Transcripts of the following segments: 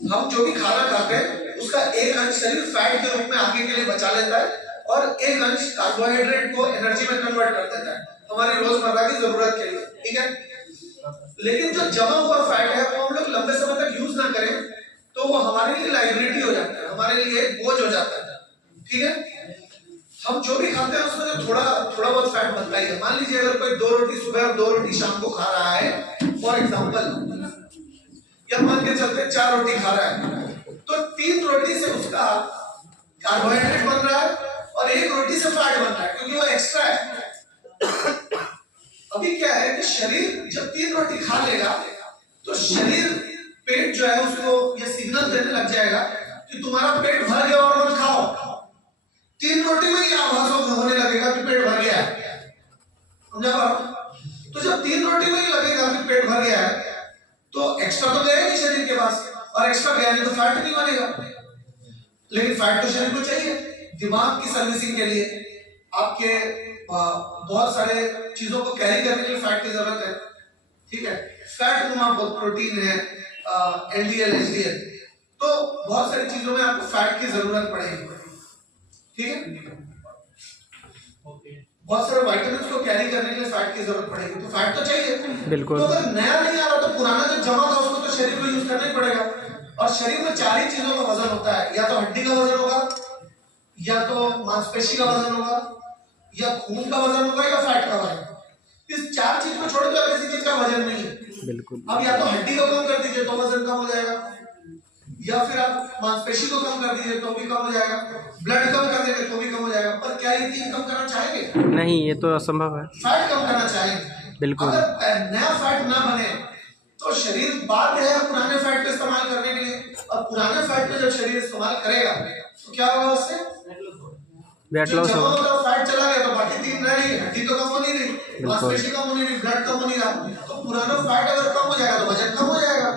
हम जो भी खाना खाते हैं उसका एक अंश शरीर फैट के रूप में आगे के लिए बचा लेता है और एक अंश कार्बोहाइड्रेट को एनर्जी में कन्वर्ट कर देता है हमारी रोजमर्रा की जरूरत के लिए, ठीक है। लेकिन जो जमा हुआ फैट है वो हम लोग लंबे समय तक यूज ना करें तो वो हमारे लिए लाइबिलिटी हो जाता है, हमारे लिए बोझ हो जाता है, ठीक है। हम जो भी खाते हैं उसमें जो थोड़ा बहुत फैट बनता ही है। मान लीजिए अगर कोई 2 रोटी सुबह और 2 रोटी शाम को खा रहा है फॉर एग्जांपल, या मान के चलते 4 रोटी खा रहा है तो 3 रोटी से उसका कार्बोहाइड्रेट बन रहा है और 1 रोटी से फैट बन रहा है क्योंकि वो एक्स्ट्रा है। अभी क्या है कि शरीर जब 3 रोटी खा लेगा तो शरीर पेट जो है उसको ये सिग्नल देने लग जाएगा कि तुम्हारा पेट भर गया और मत खाओ। 3 रोटी में ही आभास होने लगेगा कि पेट भर गया है, समझा पाओ? तो जब 3 रोटी में ही लगेगा कि पेट भर गया है तो एक्स्ट्रा तो गया नहीं शरीर के पास, और एक्स्ट्रा गया नहीं तो फैट नहीं बनेगा। लेकिन फैट तो शरीर को चाहिए दिमाग की सर्विसिंग के लिए, आपके बहुत सारे चीजों को कैरी करने के लिए फैट की जरूरत है, ठीक है। फैट में प्रोटीन है, एलडीएल एचडीएल, तो बहुत सारी चीजों में आपको फैट की जरूरत पड़ेगी, ठीक है। बहुत सारे विटामिन्स को कैरी करने के लिए फैट की जरूरत पड़ेगी, तो फैट तो चाहिए बिल्कुल। तो अगर नया नहीं आ रहा तो पुराना जो जमा था उसको तो शरीर को यूज करना ही पड़ेगा। और शरीर में 4 ही चीजों का वजन होता है, या तो हड्डी का वजन होगा, या तो मांसपेशी का वजन होगा, या खून का वजन होगा, या फैट का वजन। इस 4 चीज को छोड़ के किसी चीज का वजन नहीं है बिल्कुल। अब या तो हड्डी को कम कर दीजिए तो वजन कम हो जाएगा, या फिर आप मांसपेशी को कम कर दीजिए तो भी कम हो जाएगा, ब्लड कम कर देंगे तो भी कम हो जाएगा। पर क्या ये 3 कम करना चाहेंगे? नहीं, ये तो असंभव है। फैट कम करना चाहेंगे बिल्कुल। अगर नया फैट ना बने तो शरीर बाध्य है पुराने फैट को इस्तेमाल करने के लिए, और पुराने फैट को जब शरीर इस्तेमाल करेगा तो क्या होगा उससे? वेट लॉस होगा। फैट चला गया तो बाकी 3 रह रही, हड्डी तो कम हो नहीं रही, मांसपेशी कम हो नहीं रही, ब्लड कम हो नहीं रहा, तो पुराना फैट अगर कम हो जाएगा तो वजन कम हो जाएगा।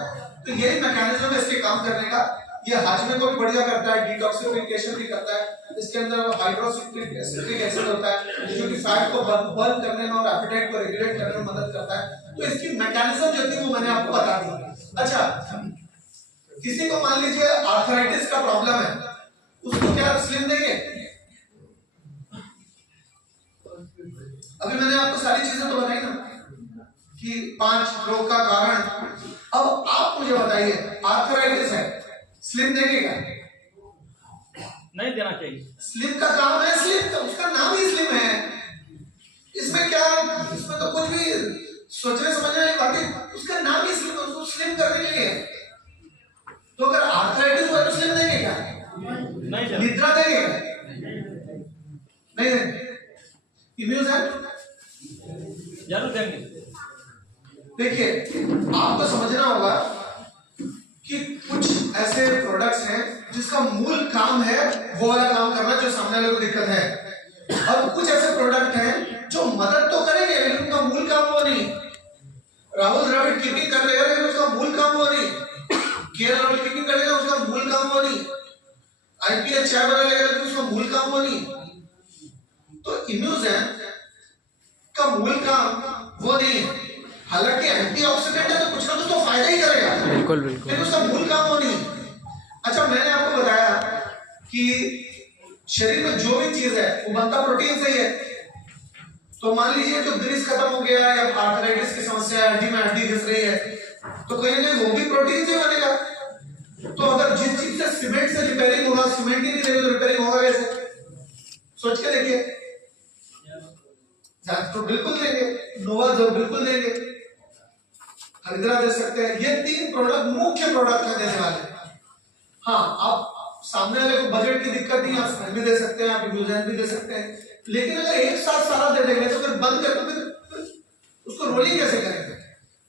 तो यही मैकेनिज्म है इसके काम करने का। ये हाजमे को भी बढ़िया करता है, डिटॉक्सिफिकेशन भी करता है। इसके अंदर हाइड्रोक्सिट्रिक एसिड होता है जो कि फैट को बर्न करने में और एपेटाइट को रेगुलेट करने में मदद करता है। तो इसकी मैकेनिज्म जो थी वो मैंने आपको बता दी। अच्छा, किसी को मान लीजिए आर्थराइटिस का प्रॉब्लम है, उसको क्या स्लिम देंगे? अभी मैंने आपको सारी चीजें तो बताई ना कि 5 रोग का कारण। अब आप मुझे बताइए, आर्थराइटिस है, स्लिम देंगे क्या? नहीं देना चाहिए। स्लिम का काम है, स्लिम का उसका नाम ही स्लिम है। इसमें क्या, इसमें तो कुछ भी सोचने समझने वाली बात है, उसका नाम ही स्लिम, उसको स्लिम करने के लिए है। तो अगर आर्थराइटिस हुआ तो स्लिम देंगे क्या? नहीं। निद्रा देंगे क्या? नहीं देंगे। इम्यून है जरूर देंगे। देखिए, आपको समझना होगा कि कुछ ऐसे प्रोडक्ट्स हैं जिसका मूल काम है वो वाला काम करना जो सामने वाले को दिक्कत है, और कुछ ऐसे प्रोडक्ट हैं जो मदद तो करेंगे लेकिन उनका मूल काम वो नहीं। राहुल द्रविड़ कीपिंग कर लेगा लेकिन उसका मूल काम वो नहीं। केएल राहुल कीपिंग कर लेगा उसका मूल काम वो नहीं। आईपीएल चाय बना लेगा लेकिन उसका मूल काम वो नहीं। तो इम्यूज़न का मूल काम वो नहीं है। हालांकि एंटीऑक्सीडेंट है तो कुछ ना कुछ तो फायदा ही करेगा, बिल्कुल बिल्कुल, लेकिन उसका मूल काम वो नहीं। अच्छा, मैंने आपको बताया कि शरीर में जो भी चीज है वो बनता प्रोटीन से ही है। तो मान लीजिए तो ग्रीस खत्म हो गया या आर्थराइटिस की समस्या है, हड्डी में हड्डी घिस रही है, तो कहीं ना कहीं वो भी प्रोटीन से बनेगा। तो अगर जिस चीज से सीमेंट से रिपेयरिंग होगा, सीमेंट ही नहीं देगा तो रिपेयरिंग होगा कैसे? सोच के देखिए। तो बिल्कुल देंगे, नोवा जो बिल्कुल देंगे, हरिद्रा दे सकते हैं। ये 3 प्रोडक्ट मुख्य प्रोडक्ट है देने वाले। हाँ, आप सामने वाले को बजट की दिक्कत नहीं, आप स्पेन भी दे सकते हैं, आप इम्यूजन भी दे सकते हैं, लेकिन अगर एक साथ सारा दे देंगे तो फिर बंद कर, तो फिर उसको रोलिंग कैसे करेंगे?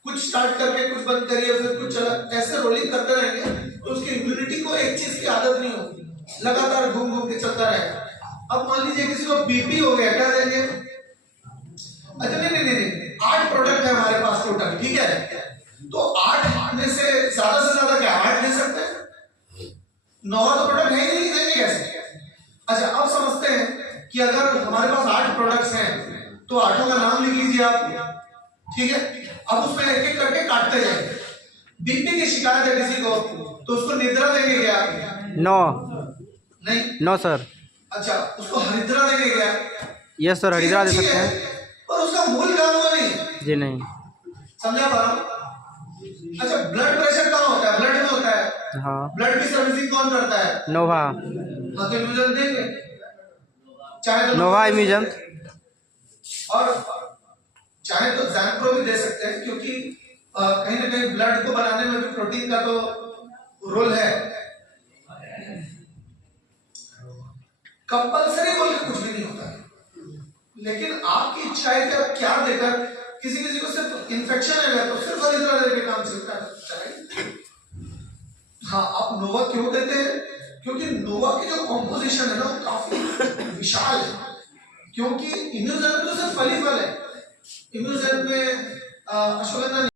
कुछ स्टार्ट करके कुछ बंद करिए, फिर कुछ चला, ऐसे रोलिंग करते रहेंगे तो उसकी इम्यूनिटी को एक चीज की आदत नहीं होगी, लगातार घूम घूम के चलता रहेगा। अब मान लीजिए किसी को बीपी हो गया, क्या देंगे? अच्छा नहीं, 8 प्रोडक्ट है हमारे पास टोटल, ठीक है। तो 8 में से ज्यादा क्या 8 ले सकते हैं? 9 तो प्रोडक्ट है ही नहीं, देंगे कैसे? अच्छा, अब समझते हैं कि अगर हमारे पास 8 प्रोडक्ट्स हैं तो 8 का नाम लिख लीजिए आप, ठीक है। अब उसमें एक एक करके काटते जाएंगे। बीपी की शिकायत है किसी को तो उसको निद्रा देंगे क्या? नो नहीं। No sir. अच्छा, उसको हरिद्रा देंगे क्या? यस सर, हरिद्रा दे ठीक सकते है, हैं। पर उसका मूल काम वो नहीं। जी नहीं। समझा पा रहा हूँ? अच्छा, ब्लड प्रेशर कहाँ होता है? ब्लड में होता है। हाँ। ब्लड की सर्विसिंग कौन करता है? नोवा। हाँ, तो इम्यूजन देंगे, चाहे तो नोवा इम्यूजन। और चाहे तो ज़ैंप्रो भी दे सकते हैं, क्योंकि कहीं ना कहीं ब्लड को बनाने में भी प्रोटीन का तो रोल है। कंपल्सरी बोल के कुछ भी नहीं होता है, लेकिन आपकी इच्छा है कि आप क्या देकर, किसी को सिर्फ इन्फेक्शन है तो सिर्फ हरिद्रा दे के काम चलेगा। हाँ, आप नोवा क्यों देते हैं? क्योंकि नोवा की जो कॉम्पोजिशन है ना वो काफी विशाल है, क्योंकि इम्यूजन में तो सिर्फ फल ही फल है। इम्यूजन में अश्वगंधा